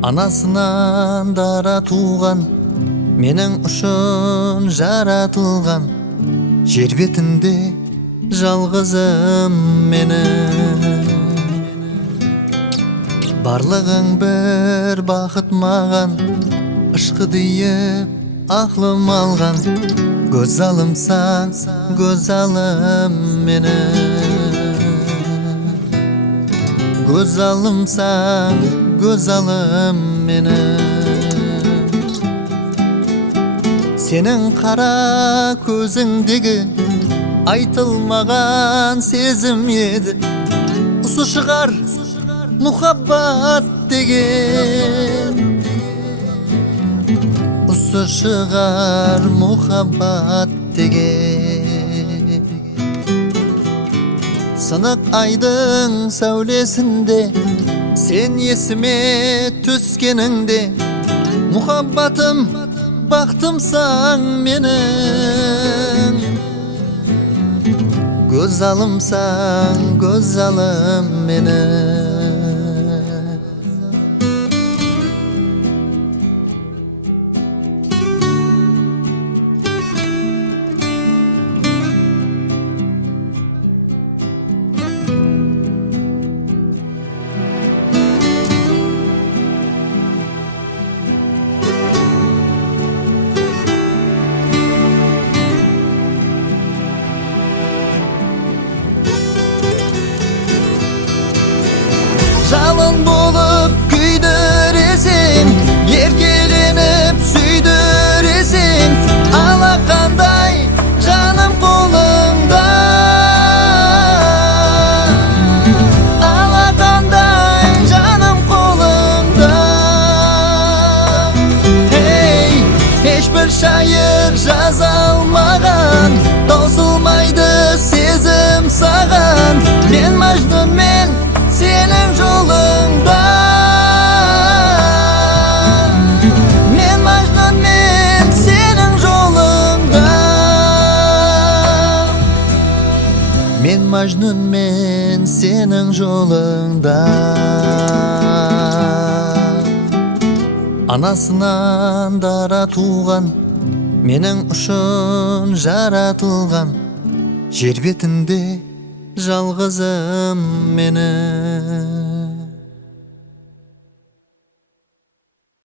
Анасынан дара туған, менің үшін жаратылған, жер бетінде жалғызым менің. Барлығың бір бақыт маған, ышқы дейіп ақлым алған, көз алымсаң, көз алым менің. Көз алымсаң, көз алым менің. Сенің қара көзіңдегі айтылмаған сезім еді, осы шығар мұхаббат деген. Осы шығар мұхаббат деген. Сынық айдың сәулесінде сен есіме түскеніңде, мұхаббатым бақтымсаң менің. Көз алымсаң, көз алым менің. Жалын болып күйдіресің, еркеленіп сүйдіресің, алақандай жаным қолыңда. Алақандай жаным қолыңда. Ей, ешбір шайыр жаза алмаған, таусылмайды сезім саған. Мен Мәжнүнмен сенің жолыңда. Мен Мәжнүнмен сенің жолыңда. Мен Мәжнүнмен сенің жолыңда. Анасынан дара туған, менің үшін жаратылған, жер бетінде жалғызым менің.